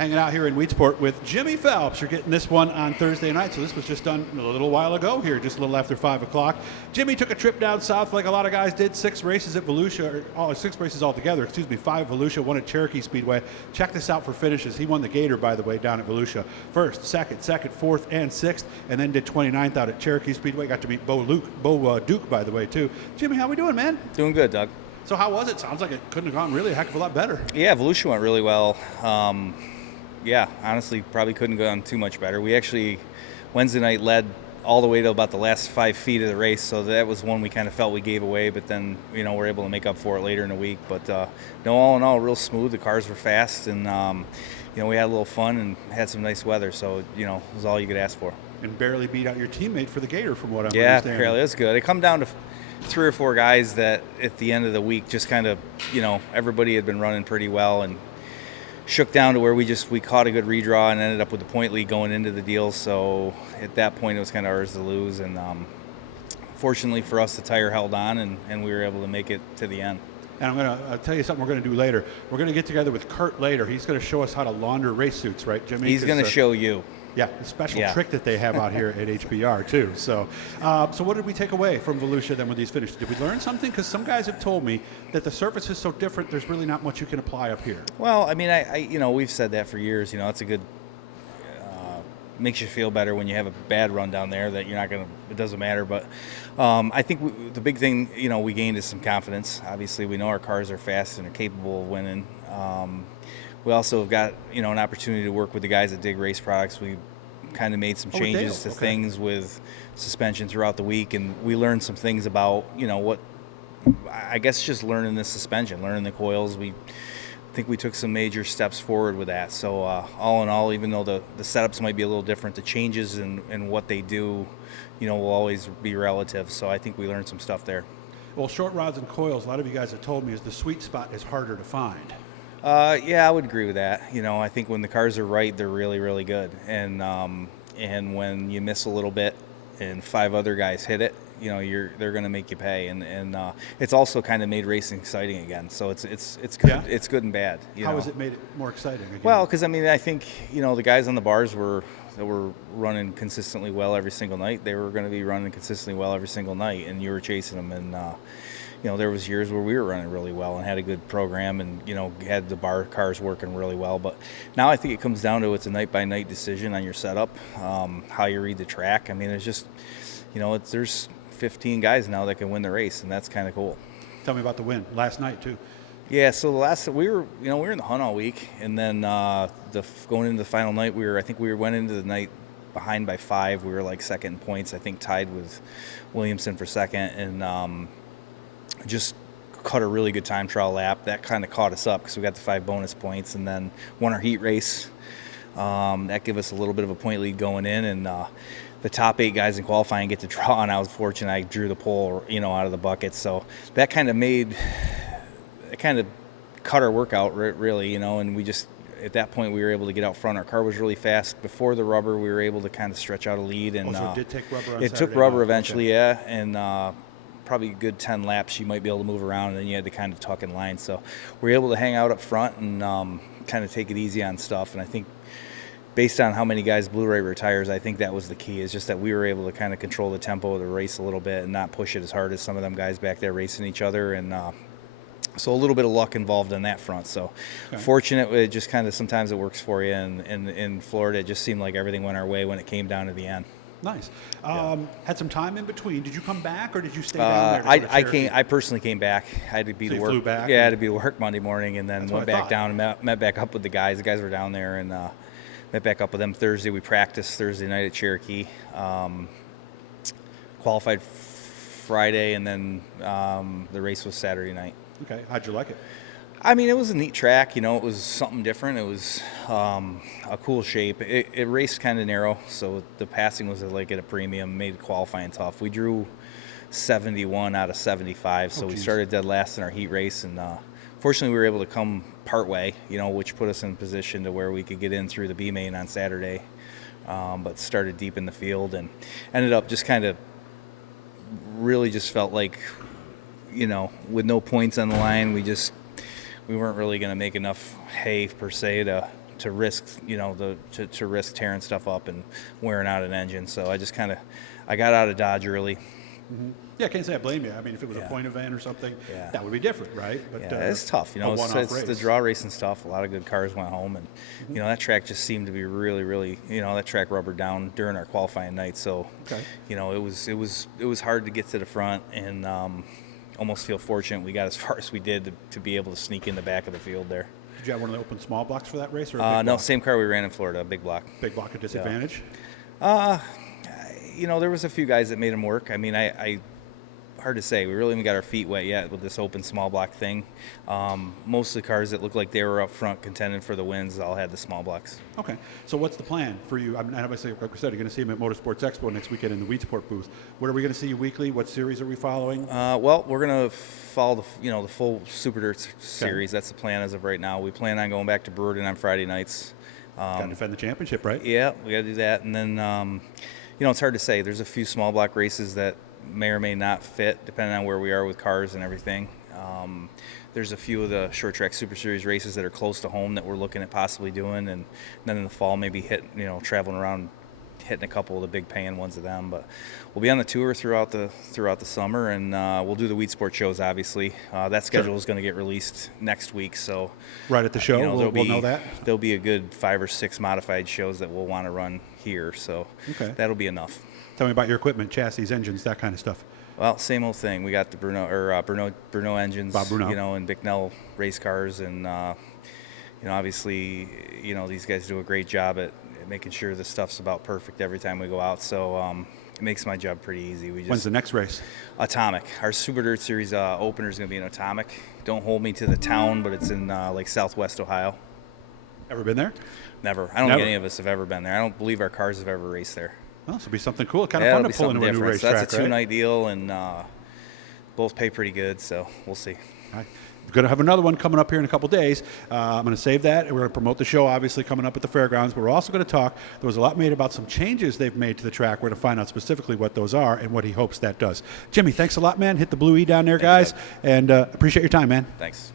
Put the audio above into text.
hanging out here in Weedsport with Jimmy Phelps. You're getting this one on Thursday night, so this was just done a little while ago here, just a little after 5 o'clock. Jimmy took a trip down south like a lot of guys did, 6 races at Volusia, or 6 races altogether, 5 Volusia, 1 at Cherokee Speedway. Check this out for finishes. He won the Gator, by the way, down at Volusia. First, second, 4th, and 6th, and then did 29th out at Cherokee Speedway. Got to meet Bo Duke, by the way, too. Jimmy, how we doing, man? Doing good, Doug. So how was it? Sounds like it couldn't have gone really a heck of a lot better. Yeah, Volusia went really well. Yeah, honestly, probably couldn't have gone too much better. We actually, Wednesday night, led all the way to about the last 5 feet of the race, so that was one we kind of felt we gave away, but then, we're able to make up for it later in the week. But, no, all in all, real smooth. The cars were fast, and, we had a little fun and had some nice weather, so, it was all you could ask for. And barely beat out your teammate for the Gator, from what I'm understanding. understanding. Yeah, barely. That's good. It come down to 3 or 4 guys that at the end of the week just kind of, everybody had been running pretty well and shook down to where we caught a good redraw and ended up with the point lead going into the deal. So at that point, it was kind of ours to lose. And fortunately for us, the tire held on and we were able to make it to the end. And I'm going to tell you something we're going to do later. We're going to get together with Kurt later. He's going to show us how to launder race suits, right, Jimmy? He's going to show you. Yeah, a special trick that they have out here at HBR, too. So so what did we take away from Volusia then with these finishes? Did we learn something? Because some guys have told me that the surface is so different, there's really not much you can apply up here. Well, I mean, I we've said that for years. It's a good, makes you feel better when you have a bad run down there that you're not going to, it doesn't matter. But I think the big thing, we gained is some confidence. Obviously, we know our cars are fast and are capable of winning. We also have got, an opportunity to work with the guys at Dig Race Products. We kind of made some changes to things with suspension throughout the week, and we learned some things about, what, I guess just learning the suspension, learning the coils. I think we took some major steps forward with that. So all in all, even though the setups might be a little different, the changes and what they do, will always be relative. So I think we learned some stuff there. Well, short rods and coils, a lot of you guys have told me, is the sweet spot is harder to find. Yeah, I would agree with that. I think when the cars are right, they're really, really good. And when you miss a little bit and 5 other guys hit it, they're going to make you pay. And it's also kind of made racing exciting again. So it's good. Yeah. It's good and bad. How has it made it more exciting again? Well, because I think the guys on the bars that were running consistently well every single night. They were going to be running consistently well every single night, and you were chasing them. And there was years where we were running really well and had a good program and, had the bar cars working really well. But now I think it comes down to it's a night-by-night decision on your setup, how you read the track. I mean, it's just, there's 15 guys now that can win the race, and that's kind of cool. Tell me about the win last night, too. Yeah, so we were in the hunt all week, and then going into the final night, I think we went into the night behind by 5. We were like second in points, I think tied with Williamson for second, and just cut a really good time trial lap. That kind of caught us up because we got the 5 bonus points, and then won our heat race. That gave us a little bit of a point lead going in, and the top 8 guys in qualifying get to draw, and I was fortunate I drew the pole, out of the bucket. So that kind of cut our workout really, and we just, at that point, we were able to get out front. Our car was really fast. Before the rubber, we were able to kind of stretch out a lead. And so it did take rubber on It Saturday took rubber night. eventually, Okay. yeah, and probably a good 10 laps you might be able to move around, and then you had to kind of tuck in line. So we were able to hang out up front and kind of take it easy on stuff. And I think based on how many guys Blu-ray retires, I think that was the key, is just that we were able to kind of control the tempo of the race a little bit and not push it as hard as some of them guys back there racing each other. And so a little bit of luck involved on that front. So fortunate, it just kind of sometimes it works for you. And in Florida, it just seemed like everything went our way when it came down to the end. Nice. Had some time in between. Did you come back or did you stay down there? I personally came back. I had to be to work. Flew back? Yeah, I had to be to work Monday morning, and then went back down and met back up with the guys. The guys were down there, and met back up with them Thursday. We practiced Thursday night at Cherokee. Qualified Friday, and then the race was Saturday night. Okay. How'd you like it? I mean, it was a neat track. It was something different. It was a cool shape. It raced kind of narrow, so the passing was like at a premium, made qualifying tough. We drew 71 out of 75, so we started dead last in our heat race, and fortunately we were able to come part way, which put us in position to where we could get in through the B main on Saturday, but started deep in the field and ended up just kind of really just felt like, with no points on the line, we weren't really going to make enough hay per se to to risk, to risk tearing stuff up and wearing out an engine. So I got out of Dodge early. Yeah, I can't say I blame you. I mean, if it was a point event or something, that would be different, right? But It's tough. It's the draw racing stuff. A lot of good cars went home, and that track just seemed to be really, really. That track rubbered down during our qualifying night. So, it was hard to get to the front, and almost feel fortunate we got as far as we did to be able to sneak in the back of the field there. Did you have one of the open small blocks for that race, or no, block? Same car we ran in Florida, a big block. Big block at disadvantage. There was a few guys that made them work. I mean, I hard to say. We really haven't got our feet wet yet with this open small block thing. Most of the cars that looked like they were up front contending for the wins all had the small blocks. Okay. So what's the plan for you? I mean, obviously, like I said, you're going to see him at Motorsports Expo next weekend in the Weedsport booth. What are we going to see you weekly? What series are we following? Well, we're going to follow the full Super Dirt series. That's the plan as of right now. We plan on going back to Brewerton on Friday nights. Got to defend the championship, right? Yeah, we got to do that. And then, it's hard to say. There's a few small block races that may or may not fit depending on where we are with cars and everything. There's a few of the short track Super Series races that are close to home that we're looking at possibly doing, and then in the fall maybe traveling around hitting a couple of the big paying ones of them. But we'll be on the tour throughout the summer, and we'll do the Weed Sport shows obviously. That schedule is going to get released next week, so right at the show we'll know that. There'll be a good 5 or 6 modified shows that we'll want to run here, so that'll be enough. Tell me about your equipment, chassis, engines, that kind of stuff. Well, same old thing. We got the Bruno engines, Bob Bruno. And Bicknell race cars, and obviously, these guys do a great job at making sure the stuff's about perfect every time we go out. So it makes my job pretty easy. When's the next race? Atomic. Our Super Dirt Series opener is going to be in Atomic. Don't hold me to the town, but it's in Southwest Ohio. Ever been there? Never. I don't think any of us have ever been there. I don't believe our cars have ever raced there. Well, this will be something cool. Kind of fun to pull into a new racetrack, That's a 2-night deal, and both pay pretty good, so we'll see. All right. We're going to have another one coming up here in a couple days. I'm going to save that. We're going to promote the show, obviously, coming up at the fairgrounds. But we're also going to talk. There was a lot made about some changes they've made to the track. We're going to find out specifically what those are and what he hopes that does. Jimmy, thanks a lot, man. Hit the blue E down there, guys. And appreciate your time, man. Thanks.